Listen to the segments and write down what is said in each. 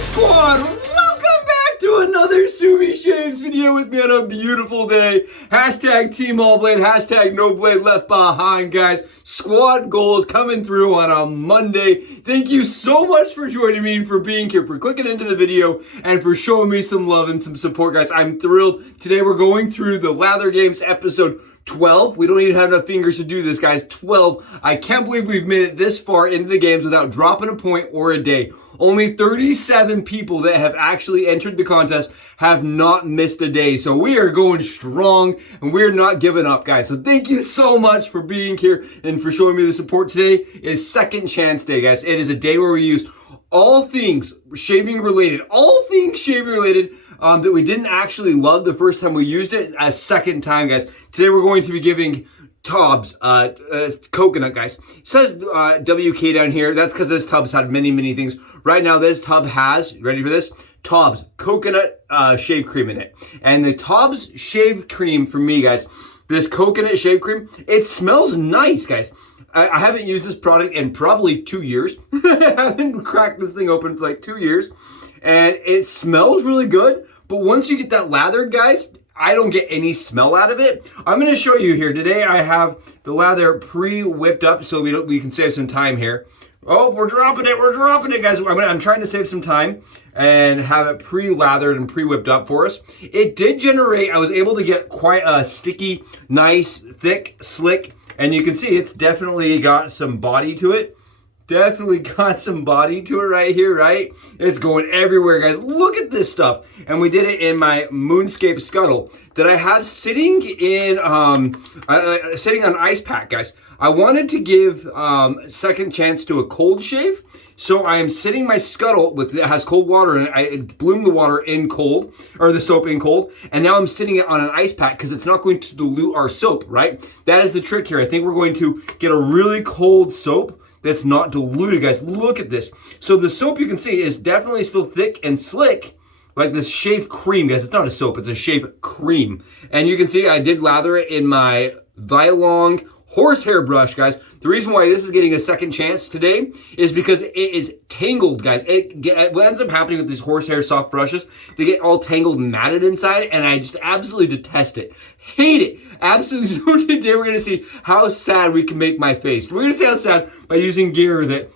Squad, welcome back to another Subi Shaves video with me on a beautiful day. Hashtag Team All Blade, hashtag No Blade Left Behind, guys. Squad goals coming through on a Monday. Thank you so much for joining me and for being here, for clicking into the video, and for showing me some love and some support, guys. I'm thrilled. Today we're going through the Lather Games episode 12. We don't even have enough fingers to do this, guys. 12. I can't believe we've made it this far into the games without dropping a point or a day. Only 37 people that have actually entered the contest have not missed a day. So we are going strong and we're not giving up, guys. So thank you so much for being here and for showing me the support. Today is Second Chance Day, guys. It is a day where we use all things shaving related, that we didn't actually love the first time we used it a second time, guys. Today we're going to be giving tubs, coconut, guys. It says WK down here. That's because this tub's had many things. Right now this tub has, ready for this? Tubs coconut shave cream in it. And the Tubs shave cream for me, guys, this coconut shave cream, it smells nice, guys. I haven't used this product in probably 2 years. I haven't cracked this thing open for like 2 years. And it smells really good. But once you get that lathered, guys, I don't get any smell out of it. I'm going to show you here. Today I have the lather pre-whipped up so we can save some time here. Oh, we're dropping it, guys. I'm trying to save some time and have it pre-lathered and pre-whipped up for us. It did generate, I was able to get quite a sticky, nice, thick, slick, and you can see it's definitely got some body to it. Definitely got some body to it right here, right? It's going everywhere, guys. Look at this stuff. And we did it in my Moonscape scuttle that I have sitting in, sitting on ice pack, guys. I wanted to give second chance to a cold shave. So I am sitting my scuttle with, it has cold water in it. I bloomed the water in cold, or the soap in cold. And now I'm sitting it on an ice pack because it's not going to dilute our soap, right? That is the trick here. I think we're going to get a really cold soap that's not diluted, guys. Look at this. So the soap, you can see, is definitely still thick and slick, like this shave cream, guys. It's not a soap, it's a shave cream. And you can see I did lather it in my Vielong horsehair brush, guys. The reason why this is getting a second chance today is because it is tangled, guys. What ends up happening with these horsehair soft brushes, they get all tangled and matted inside, and I just absolutely detest it. Hate it. Absolutely. So today we're going to see how sad we can make my face. We're going to see how sad by using gear that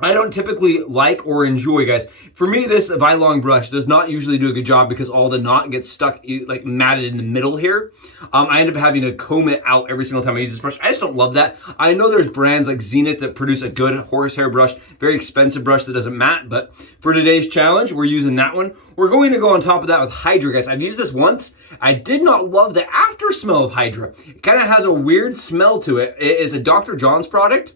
I don't typically like or enjoy, guys. For me, this Vielong brush does not usually do a good job because all the knot gets stuck, like matted in the middle here. I end up having to comb it out every single time I use this brush. I just don't love that. I know there's brands like Zenith that produce a good horsehair brush, very expensive brush that doesn't mat, but for today's challenge, we're using that one. We're going to go on top of that with Hydra, guys. I've used this once. I did not love the after smell of Hydra. It kind of has a weird smell to it. It is a Dr. John's product.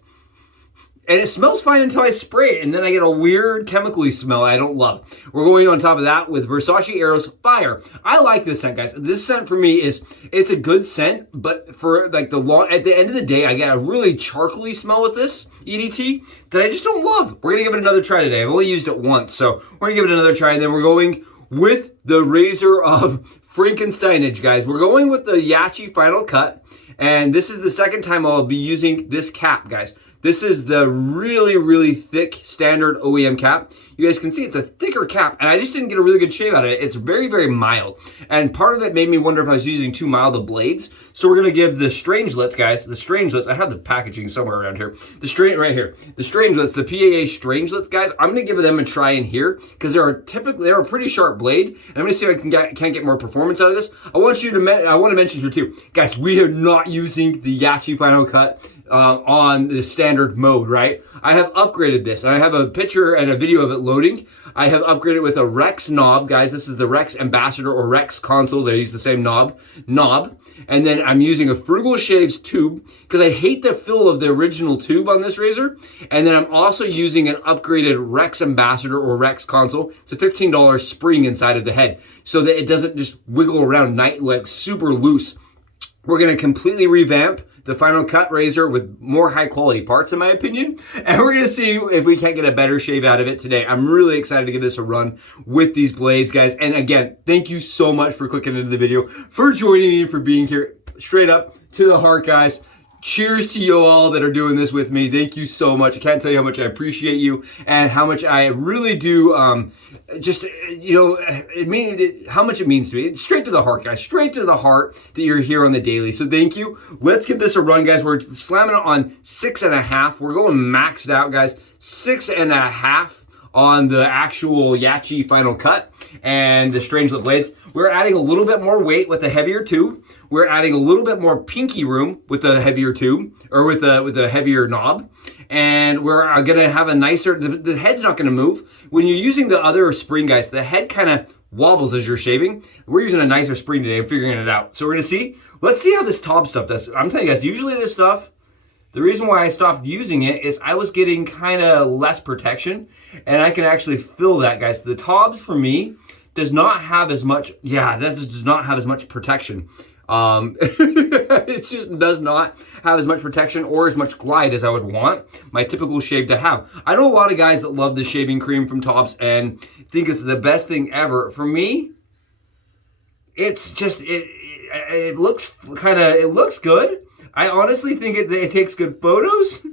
And it smells fine until I spray it, and then I get a weird chemically smell I don't love. We're going on top of that with VERSACE EROS Fire. I like this scent, guys. This scent for me it's a good scent, but for like at the end of the day, I get a really charcoaly smell with this EDT that I just don't love. We're gonna give it another try today. I've only used it once, so we're gonna give it another try, and then we're going with the razor of Frankensteinage, guys. We're going with the Yaqi Final Cut, and this is the second time I'll be using this cap, guys. This is the really thick standard OEM cap. You guys can see it's a thicker cap, and I just didn't get a really good shave out of it. It's very mild, and part of it made me wonder if I was using too mild of blades. So we're gonna give the Strangelets, guys, the Strangelets. I have the packaging somewhere around here. Right here, the Strangelets, the PAA Strangelets, guys. I'm gonna give them a try in here because they're a pretty sharp blade, and I'm gonna see if I can get more performance out of this. I want to mention here too, guys. We are not using the Yaqi Final Cut on the standard mode, right? I have upgraded this. I have a picture and a video of it loading. I have upgraded with a Rex knob, guys. This is the Rex Ambassador or Rex console. They use the same knob. And then I'm using a Frugal Shaves tube because I hate the feel of the original tube on this razor. And then I'm also using an upgraded Rex Ambassador or Rex console. It's a $15 spring inside of the head so that it doesn't just wiggle around like super loose. We're gonna completely revamp the Final Cut razor with more high quality parts, in my opinion. And we're gonna see if we can't get a better shave out of it today. I'm really excited to give this a run with these blades, guys. And again, thank you so much for clicking into the video, for joining me, and for being here. Straight up to the heart, guys. cheers to you all that are doing this with me. Thank you so much. I can't tell you how much I appreciate you and how much I really do, just, you know, how much it means to me. It's straight to the heart, guys. Straight to the heart that you're here on the daily. So thank you. Let's give this a run, guys. We're slamming it on 6.5. We're going maxed out, guys. 6.5 on the actual Yaqi final cut and the Strangelet blades. We're adding a little bit more weight with a heavier tube. We're adding a little bit more pinky room with a heavier tube, or with a heavier knob. And we're gonna have a nicer, the head's not gonna move. When you're using the other spring, guys, the head kind of wobbles as you're shaving. We're using a nicer spring today and figuring it out. So we're gonna see, let's see how this top stuff does. I'm telling you guys, usually this stuff, the reason why I stopped using it is I was getting kind of less protection, and I can actually feel that, guys. The Tobs for me does not have as much, that does not have as much protection. It just does not have as much protection or as much glide as I would want my typical shave to have. I know a lot of guys that love the shaving cream from Tobs and think it's the best thing ever. For me, it's just, it looks good. I honestly think it takes good photos,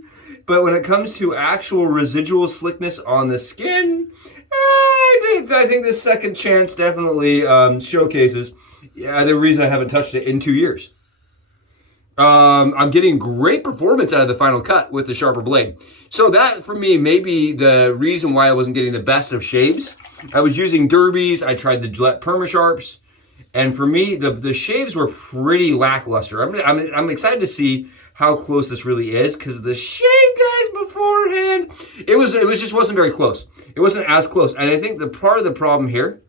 but when it comes to actual residual slickness on the skin, I think this second chance definitely showcases the reason I haven't touched it in 2 years. I'm getting great performance out of the final cut with the sharper blade. So that, for me, may be the reason why I wasn't getting the best of shaves. I was using derbies. I tried the Gillette Perma-Sharps. And for me, the shaves were pretty lackluster. I'm excited to see how close this really is, because the shave, guys, beforehand, it just wasn't very close. It wasn't as close. And I think the part of the problem here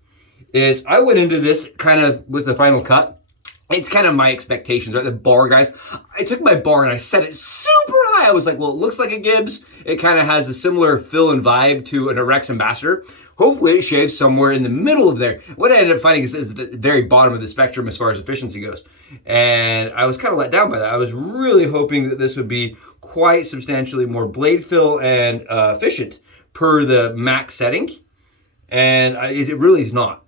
is I went into this kind of with the final cut. It's kind of my expectations, right? The bar, guys. I took my bar and I set it super high. I was like, well, it looks like a Gibbs. It kind of has a similar feel and vibe to an Rex Ambassador. Hopefully it shaves somewhere in the middle of there. What I ended up finding is the very bottom of the spectrum as far as efficiency goes. And I was kind of let down by that. I was really hoping that this would be quite substantially more blade fill and efficient per the max setting. And it really is not.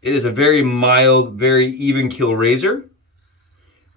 It is a very mild, very even kill razor.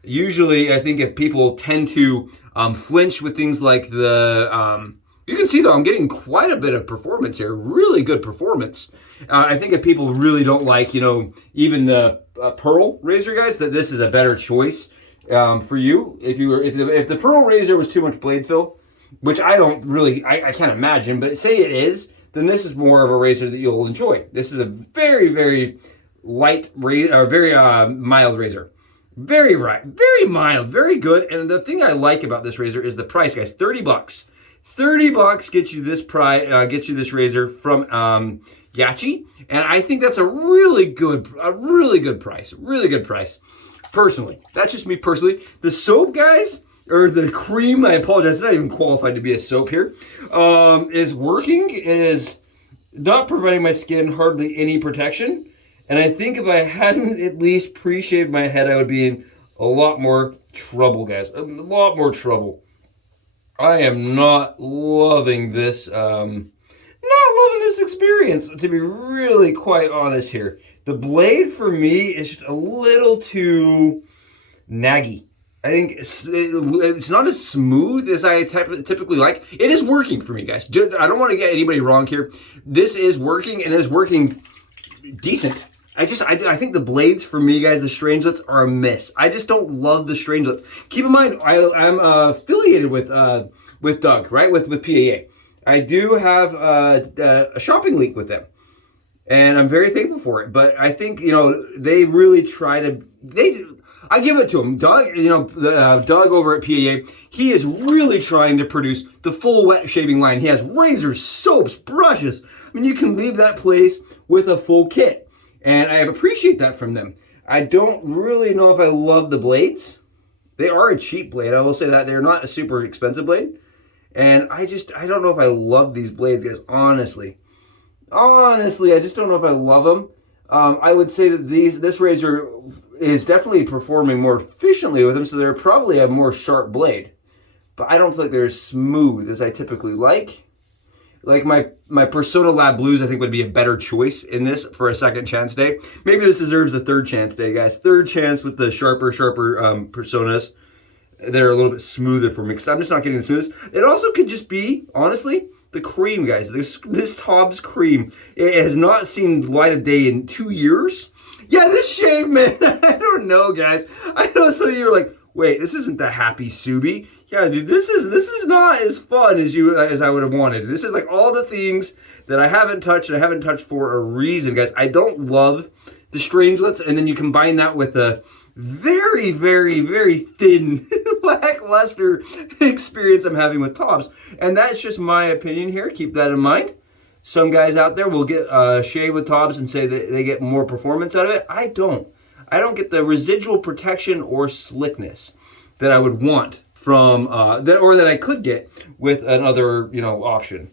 Usually, I think if people tend to flinch with things like the, you can see though, I'm getting quite a bit of performance here, really good performance. I think if people really don't like, you know, even the Pearl razor, guys, that this is a better choice for you. If the Pearl razor was too much blade fill, which I don't really, I can't imagine, but say it is, then this is more of a razor that you'll enjoy. This is a very, very light razor, or very mild razor. Very mild, very good. And the thing I like about this razor is the price, guys. $30. $30 gets you this razor from Yaqi, and I think that's a really good price. Really good price. Personally, that's just me personally. The soap, guys, or the cream, I apologize, it's not even qualified to be a soap here, is working. It is not providing my skin hardly any protection. And I think if I hadn't at least pre-shaved my head, I would be in a lot more trouble, guys. A lot more trouble. I am not loving this, experience, to be really quite honest here. The blade for me is just a little too naggy. I think it's not as smooth as I typically like. It is working for me, guys. I don't want to get anybody wrong here. This is working, and it is working decent. I think the blades for me, guys, the Strangelets are a miss. I just don't love the Strangelets. Keep in mind, I'm affiliated with Doug, right? With PAA. I do have a shopping link with them, and I'm very thankful for it. But I think, you know, they really try to. I give it to him, Doug. You know, Doug over at PAA. He is really trying to produce the full wet shaving line. He has razors, soaps, brushes. I mean, you can leave that place with a full kit. And I appreciate that from them. I don't really know if I love the blades. They are a cheap blade. I will say that. They're not a super expensive blade. And I don't know if I love these blades, guys, honestly. Honestly, I just don't know if I love them. I would say that this razor is definitely performing more efficiently with them, so they're probably a more sharp blade. But I don't feel like they're as smooth as I typically like. Like my Persona Lab Blues, I think, would be a better choice in this for a second chance day. Maybe this deserves a third chance day, guys. Third chance with the sharper Personas. that are a little bit smoother for me, because I'm just not getting the smoothest. It also could just be, honestly, the cream, guys. This Tob's cream, it has not seen light of day in 2 years. Yeah, this shave, man, I don't know, guys. I know some of you are like, wait, this isn't the Happy Subi. Yeah, dude, this is not as fun as I would have wanted. This is like all the things that I haven't touched, and I haven't touched for a reason, guys. I don't love the Strangelets, and then you combine that with the very, very, very thin, lackluster experience I'm having with Tobs. And that's just my opinion here. Keep that in mind. Some guys out there will get shave with Tobs and say that they get more performance out of it. I don't. I don't get the residual protection or slickness that I would want from that I could get with another, you know, option.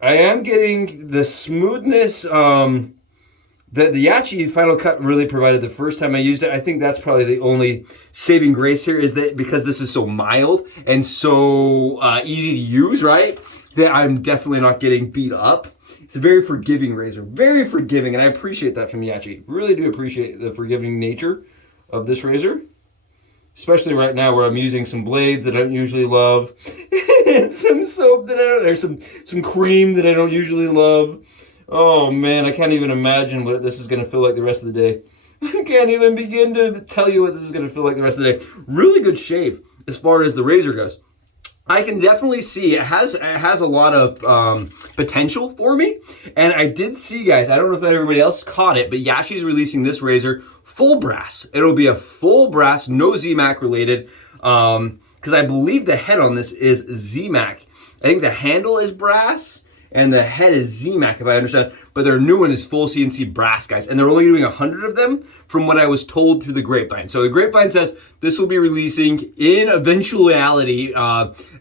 I am getting the smoothness that the Yaqi Final Cut really provided the first time I used it. I think that's probably the only saving grace here, is that because this is so mild and so easy to use, right, that I'm definitely not getting beat up. It's a very forgiving razor, very forgiving, and I appreciate that from Yaqi. Really do appreciate the forgiving nature of this razor. Especially right now where I'm using some blades that I don't usually love. And some soap that there's some cream that I don't usually love. Oh man, I can't even imagine what this is going to feel like the rest of the day. I can't even begin to tell you what this is going to feel like the rest of the day. Really good shave as far as the razor goes. I can definitely see it has a lot of potential for me. And I did see, guys, I don't know if everybody else caught it, but Yashi's releasing this razor full brass. It'll be a full brass, no ZMAC related, because I believe the head on this is ZMAC. I think the handle is brass and the head is ZMAC, if I understand. But their new one is full CNC brass, guys. And they're only doing 100 of them from what I was told through the grapevine. So the grapevine says this will be releasing in eventuality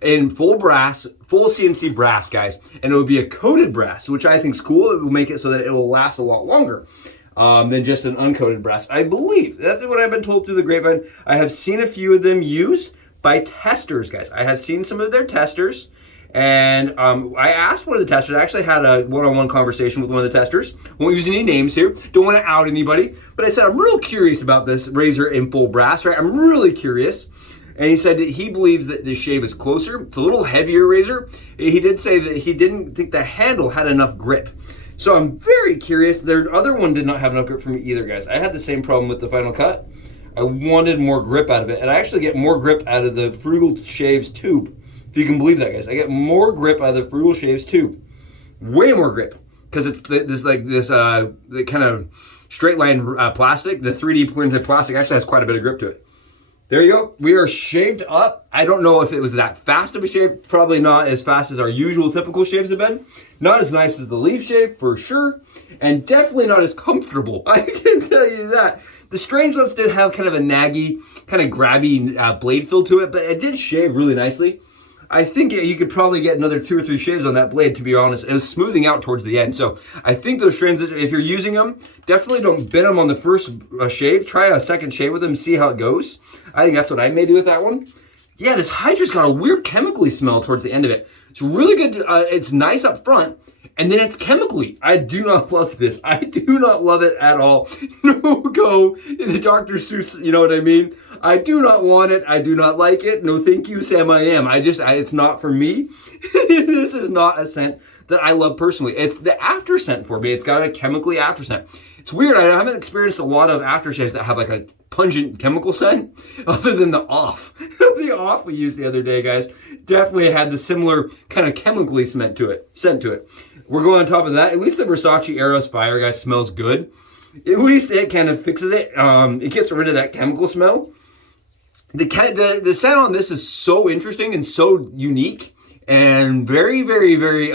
in full brass, full CNC brass, guys. And it will be a coated brass, which I think is cool. It will make it so that it will last a lot longer than just an uncoated brass. I believe that's what I've been told through the grapevine. I have seen a few of them used by testers, guys. I have seen some of their testers, and I asked one of the testers. I actually had a one-on-one conversation with one of the testers. Won't use any names here. Don't want to out anybody, but I said I'm real curious about this razor in full brass. Right, I'm really curious. And he said that he believes that this shave is closer. It's a little heavier razor. He did say that he didn't think the handle had enough grip. So I'm very curious. Their other one did not have enough grip for me either, guys. I had the same problem with the Final Cut. I wanted more grip out of it, and I actually get more grip out of the Frugal Shaves tube, if you can believe that, guys. I get more grip out of the Frugal Shaves tube, way more grip, because it's this kind of straight line plastic. The 3D printed plastic actually has quite a bit of grip to it. There you go. We are shaved up. I don't know if it was that fast of a shave. Probably not as fast as our usual typical shaves have been. Not as nice as the Leaf Shave, for sure. And definitely not as comfortable. I can tell you that. The Strangelets did have kind of a naggy, kind of grabby blade feel to it, but it did shave really nicely. I think you could probably get another 2 or 3 shaves on that blade, to be honest. It was smoothing out towards the end. So I think those Strangelets, if you're using them, definitely don't bend them on the first shave. Try a second shave with them, see how it goes. I think that's what I may do with that one. Yeah, this Hydra's got a weird chemically smell towards the end of it. It's really good. It's nice up front, and then it's chemically. I do not love this. I do not love it at all. No go in the Dr. Seuss, you know what I mean? I do not want it. I do not like it. No thank you, Sam, I am. It's not for me. This is not a scent that I love personally. It's the after scent for me. It's got a chemically after scent. It's weird. I haven't experienced a lot of aftershaves that have like a pungent chemical scent other than the off. The off we used the other day, guys, definitely had the similar kind of chemically scent to it. We're going on top of that. At least the Versace EROS Fire, guys, smells good. At least it kind of fixes it. It gets rid of that chemical smell. The scent on this is so interesting and so unique and very, very, very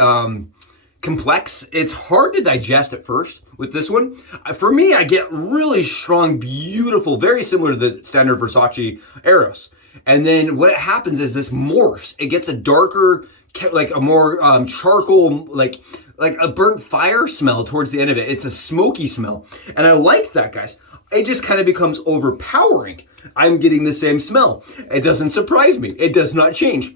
complex. It's hard to digest at first with this one. For me, I get really strong, beautiful, very similar to the standard Versace EROS. And then what happens is this morphs. It gets a darker, like a more charcoal, like a burnt fire smell towards the end of it. It's a smoky smell. And I like that, guys. It just kind of becomes overpowering. I'm getting the same smell. It doesn't surprise me. It does not change.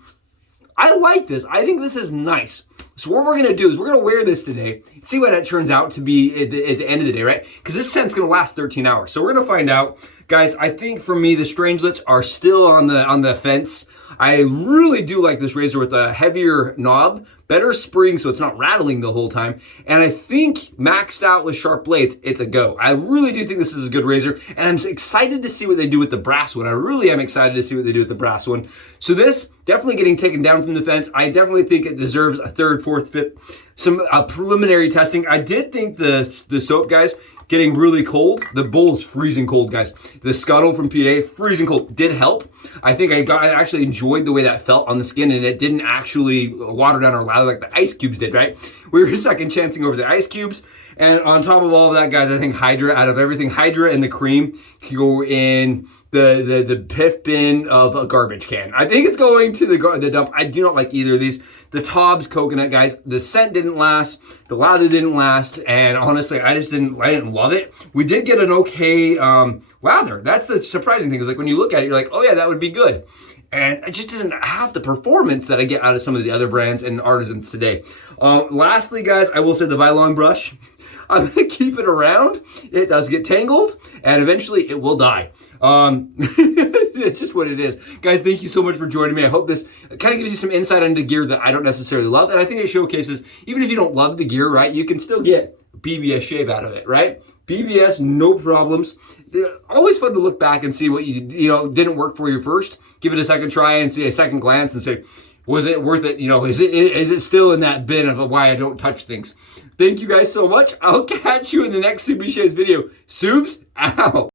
I like this. I think this is nice. So what we're gonna do is we're gonna wear this today, see what it turns out to be at the end of the day, right? Because this scent's gonna last 13 hours. So we're gonna find out. Guys, I think for me, the Strangelets are still on the fence. I really do like this razor with a heavier knob, better spring so it's not rattling the whole time. And I think maxed out with sharp blades, it's a go. I really do think this is a good razor, and I'm excited to see what they do with the brass one. I really am excited to see what they do with the brass one. So this, definitely getting taken down from the fence. I definitely think it deserves a 3rd, 4th, 5th, some preliminary testing. I did think the soap, guys, getting really cold. The bowl's freezing cold, guys. The Scuttle from PA, freezing cold, did help. I think I actually enjoyed the way that felt on the skin, and it didn't actually water down or lather like the ice cubes did, right? We were second chancing over the ice cubes. And on top of all of that, guys, I think Hydra, out of everything, Hydra and the cream can go in the piff bin of a garbage can. I think it's going to the dump. I do not like either of these. The Tobbs coconut, guys, the scent didn't last, the lather didn't last, and honestly, I didn't love it. We did get an okay lather. That's the surprising thing, is like when you look at it, you're like, oh yeah, that would be good. And it just doesn't have the performance that I get out of some of the other brands and artisans today. Lastly, guys, I will say the Vielong brush, I'm gonna keep it around. It does get tangled, and eventually it will die. It's just what it is. Guys, thank you so much for joining me. I hope this kind of gives you some insight into gear that I don't necessarily love, and I think it showcases, even if you don't love the gear, right, you can still get BBS shave out of it, right? BBS, no problems. Always fun to look back and see what you know didn't work for you first. Give it a second try and see a second glance and say, was it worth it? You know, is it still in that bin of why I don't touch things? Thank you guys so much. I'll catch you in the next Subishaves video. Subs out.